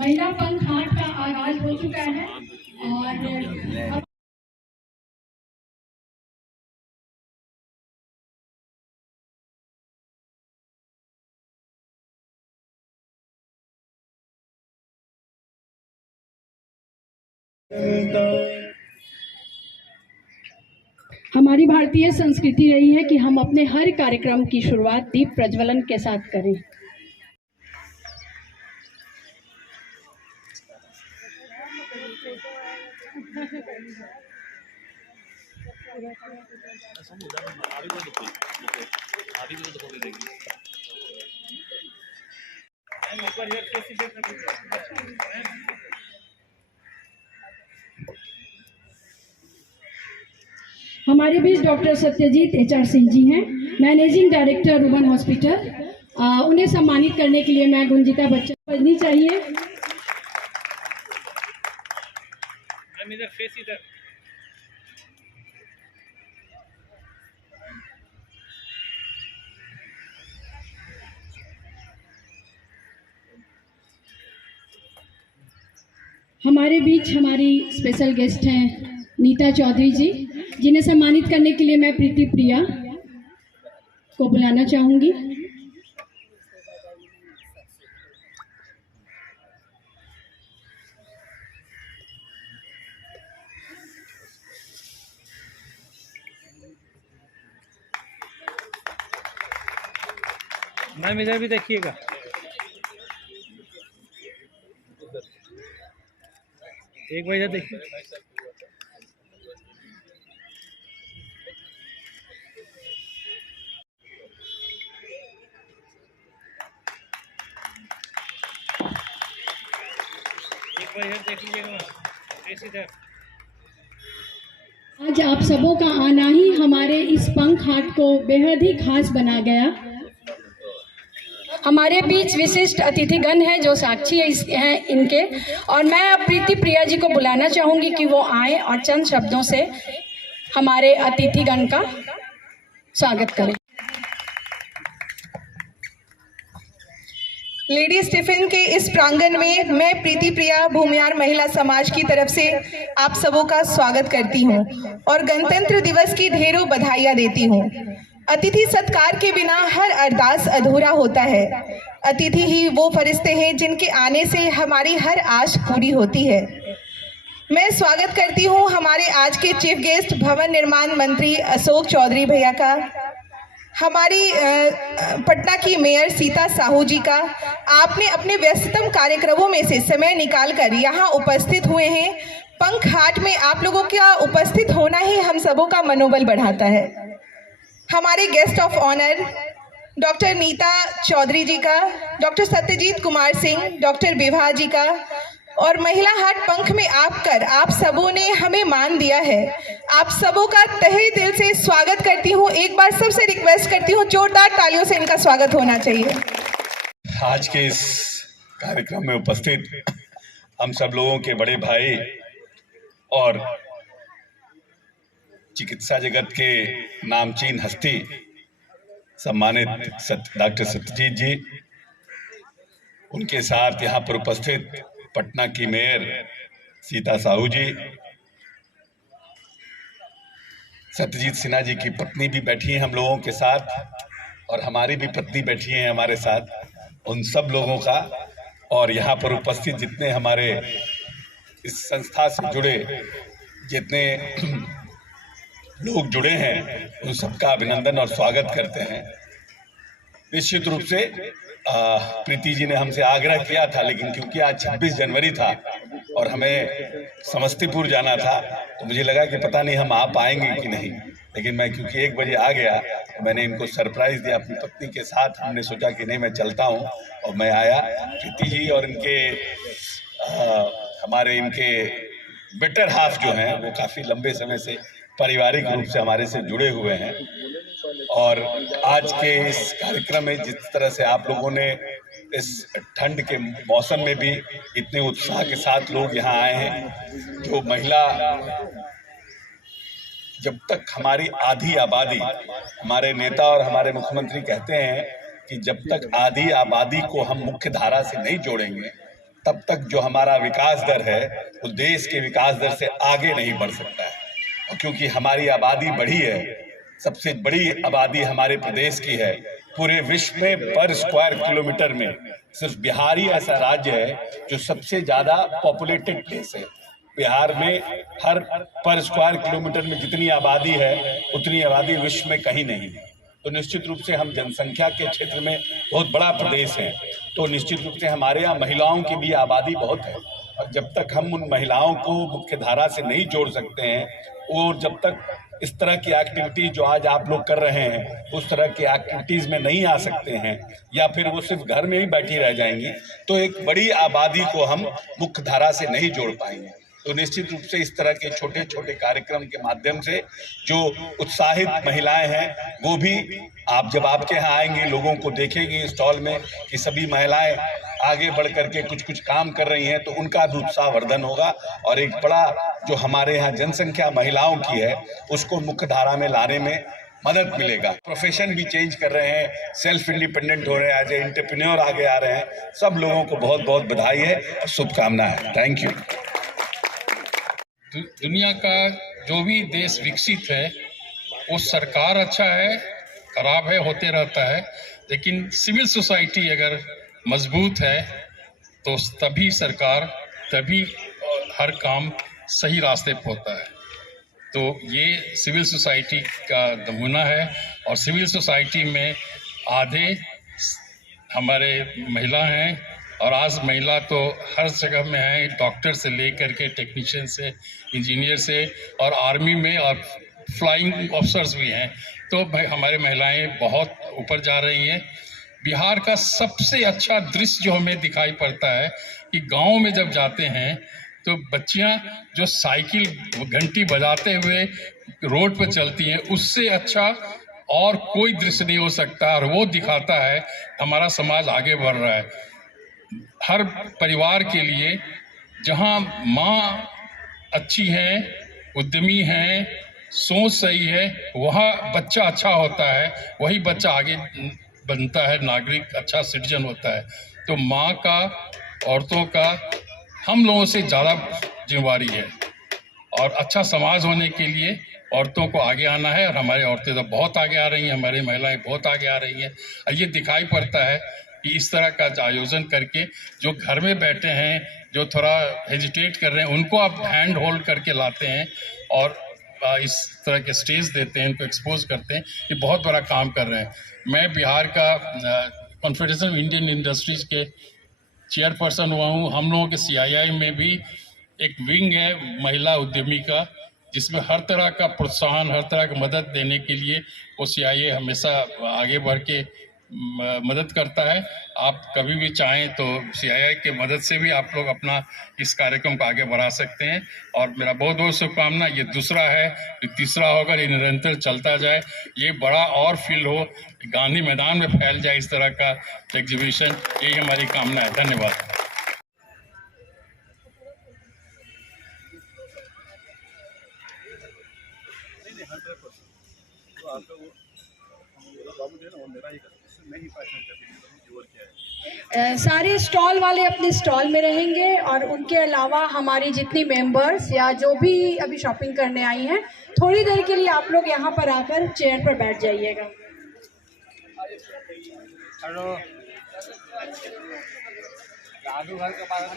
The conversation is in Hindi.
महिला पंख हाट का आगाज हो चुका है और हमारी भारतीय संस्कृति रही है कि हम अपने हर कार्यक्रम की शुरुआत दीप प्रज्वलन के साथ करें। हमारे बीच डॉक्टर सत्यजीत HR सिंह जी हैं, मैनेजिंग डायरेक्टर रुबन हॉस्पिटल। उन्हें सम्मानित करने के लिए मैं गुंजिता बच्चन बजनी चाहिए। हमारे बीच हमारी स्पेशल गेस्ट हैं नीता चौधरी जी, जिन्हें सम्मानित करने के लिए मैं प्रीति प्रिया को बुलाना चाहूंगी। मैम इधर भी देखिएगा। एक बार इधर देखिए। एक बार इधर देख लीजिएगा। इधर आज आप सबों का आना ही हमारे इस पंख हाट को बेहद ही खास बना गया। हमारे बीच विशिष्ट अतिथिगण हैं जो साक्षी हैं इनके, और मैं अब प्रीति प्रिया जी को बुलाना चाहूंगी कि वो आए और चंद शब्दों से हमारे अतिथिगण का स्वागत करें। लेडीज टिफिन के इस प्रांगण में मैं प्रीति प्रिया भूमियार महिला समाज की तरफ से आप सबों का स्वागत करती हूं और गणतंत्र दिवस की ढेरों बधाइयां देती हूं। अतिथि सत्कार के बिना हर अरदास अधूरा होता है। अतिथि ही वो फरिश्ते हैं जिनके आने से हमारी हर आश पूरी होती है। मैं स्वागत करती हूं हमारे आज के चीफ गेस्ट भवन निर्माण मंत्री अशोक चौधरी भैया का, हमारी पटना की मेयर सीता साहू जी का। आपने अपने व्यस्ततम कार्यक्रमों में से समय निकालकर यहाँ उपस्थित हुए हैं। पंख हाट में आप लोगों का उपस्थित होना ही हम सबों का मनोबल बढ़ाता है। हमारे guest of honour doctor Neeta Chaudhary ji का, डॉक्टर सत्यजीत कुमार सिंह, डॉक्टर विभा जी का, और महिला हाट पंख में आकर आप सबों ने हमें मान दिया है। आप सबों का तहे दिल से स्वागत करती हूँ। एक बार सबसे रिक्वेस्ट करती हूँ, जोरदार तालियों से इनका स्वागत होना चाहिए। आज के इस कार्यक्रम में उपस्थित हम सब लोगों के बड़े भाई और चिकित्सा जगत के नामचीन हस्ती सम्मानित डॉक्टर सत्यजीत जी, उनके साथ यहाँ पर उपस्थित पटना की मेयर सीता साहू जी, सत्यजीत सिन्हा जी की पत्नी भी बैठी हैं हम लोगों के साथ, और हमारी भी पत्नी बैठी हैं हमारे साथ। उन सब लोगों का और यहाँ पर उपस्थित जितने हमारे इस संस्था से जुड़े जितने लोग जुड़े हैं, उन सबका अभिनंदन और स्वागत करते हैं। निश्चित रूप से प्रीति जी ने हमसे आग्रह किया था, लेकिन क्योंकि आज 26 जनवरी था और हमें समस्तीपुर जाना था, तो मुझे लगा कि पता नहीं हम आ पाएंगे कि नहीं। लेकिन मैं क्योंकि 1 बजे आ गया, तो मैंने इनको सरप्राइज दिया अपनी पत्नी के साथ। हमने सोचा कि नहीं, मैं चलता हूँ, और मैं आया। प्रीति जी और इनके हमारे इनके बेटर हाफ जो हैं, वो काफ़ी लंबे समय से पारिवारिक रूप से हमारे से जुड़े हुए हैं। और आज के इस कार्यक्रम में जिस तरह से आप लोगों ने इस ठंड के मौसम में भी इतने उत्साह के साथ लोग यहाँ आए हैं, जो महिला, जब तक हमारी आधी आबादी, हमारे नेता और हमारे मुख्यमंत्री कहते हैं कि जब तक आधी आबादी को हम मुख्य धारा से नहीं जोड़ेंगे, तब तक जो हमारा विकास दर है वो देश के विकास दर से आगे नहीं बढ़ सकता है। और क्योंकि हमारी आबादी बढ़ी है, सबसे बड़ी आबादी हमारे प्रदेश की है, पूरे विश्व में पर स्क्वायर किलोमीटर में सिर्फ बिहार ही ऐसा राज्य है जो सबसे ज्यादा पॉपुलेटेड प्लेस है। बिहार में हर पर स्क्वायर किलोमीटर में जितनी आबादी है उतनी आबादी विश्व में कहीं नहीं है। तो निश्चित रूप से हम जनसंख्या के क्षेत्र में बहुत बड़ा प्रदेश है, तो निश्चित रूप से हमारे यहाँ महिलाओं की भी आबादी बहुत है। और जब तक हम उन महिलाओं को मुख्य धारा से नहीं जोड़ सकते हैं और जब तक इस तरह की एक्टिविटीज जो आज आप लोग कर रहे हैं उस तरह की एक्टिविटीज में नहीं आ सकते हैं या फिर वो सिर्फ घर में ही बैठी रह जाएंगी, तो एक बड़ी आबादी को हम मुख्य धारा से नहीं जोड़ पाएंगे। तो निश्चित रूप से इस तरह के छोटे छोटे कार्यक्रम के माध्यम से जो उत्साहित महिलाएं हैं वो भी आप जब आपके यहाँ आएंगे लोगों को देखेंगे स्टॉल में कि सभी महिलाएं आगे बढ़ करके कुछ कुछ काम कर रही हैं, तो उनका भी उत्साहवर्धन होगा और एक बड़ा जो हमारे यहाँ जनसंख्या महिलाओं की है उसको मुख्य धारा में लाने में मदद मिलेगा। प्रोफेशन भी चेंज कर रहे हैं, सेल्फ इंडिपेंडेंट हो रहे हैं, एज ए एंटरप्रेन्योर आगे आ रहे हैं। सब लोगों को बहुत बहुत बधाई है और शुभकामनाएं। Thank you. दुनिया का जो भी देश विकसित है वो सरकार अच्छा है खराब है होते रहता है, लेकिन सिविल सोसाइटी अगर मजबूत है तो तभी सरकार तभी हर काम सही रास्ते पर होता है। तो ये सिविल सोसाइटी का नमूना है और सिविल सोसाइटी में आधे हमारे महिला हैं और आज महिला तो हर जगह में है, डॉक्टर से लेकर के टेक्नीशियन से इंजीनियर से और आर्मी में और फ्लाइंग ऑफिसर्स भी हैं। तो हमारे महिलाएं बहुत ऊपर जा रही हैं। बिहार का सबसे अच्छा दृश्य जो हमें दिखाई पड़ता है कि गांव में जब जाते हैं तो बच्चियां जो साइकिल घंटी बजाते हुए रोड पर चलती हैं, उससे अच्छा और कोई दृश्य नहीं हो सकता और वो दिखाता है हमारा समाज आगे बढ़ रहा है। हर परिवार के लिए जहां माँ अच्छी है, उद्यमी है, सोच सही है, वहाँ बच्चा अच्छा होता है, वही बच्चा आगे बनता है, नागरिक अच्छा सिटीजन होता है। तो माँ का, औरतों का हम लोगों से ज़्यादा जिम्मेवारी है और अच्छा समाज होने के लिए औरतों को आगे आना है और हमारी औरतें तो बहुत आगे आ रही हैं, हमारी महिलाएं बहुत आगे आ रही हैं। और ये दिखाई पड़ता है कि इस तरह का आयोजन करके जो घर में बैठे हैं, जो थोड़ा हेजिटेट कर रहे हैं, उनको आप हैंड होल्ड करके लाते हैं और इस तरह के स्टेज देते हैं, उनको एक्सपोज करते हैं। ये बहुत बड़ा काम कर रहे हैं। मैं बिहार का कॉन्फेडरेशन ऑफ इंडियन इंडस्ट्रीज के चेयरपर्सन हुआ हूँ। हम लोगों के CII में भी एक विंग है महिला उद्यमी का, जिसमें हर तरह का प्रोत्साहन, हर तरह की मदद देने के लिए वो CII हमेशा आगे बढ़ के मदद करता है। आप कभी भी चाहें तो CII के मदद से भी आप लोग अपना इस कार्यक्रम को आगे बढ़ा सकते हैं। और मेरा बहुत बहुत शुभकामना। ये दूसरा है, ये तीसरा होगा, ये निरंतर चलता जाए, ये बड़ा और फील्ड हो, गांधी मैदान में फैल जाए इस तरह का एग्जीबिशन, यही हमारी कामना है। धन्यवाद। सारे स्टॉल वाले अपने स्टॉल में रहेंगे और उनके अलावा हमारी जितनी मेंबर्स या जो भी अभी शॉपिंग करने आई हैं, थोड़ी देर के लिए आप लोग यहाँ पर आकर चेयर पर बैठ जाइएगा। हेलो, आलू घर के पास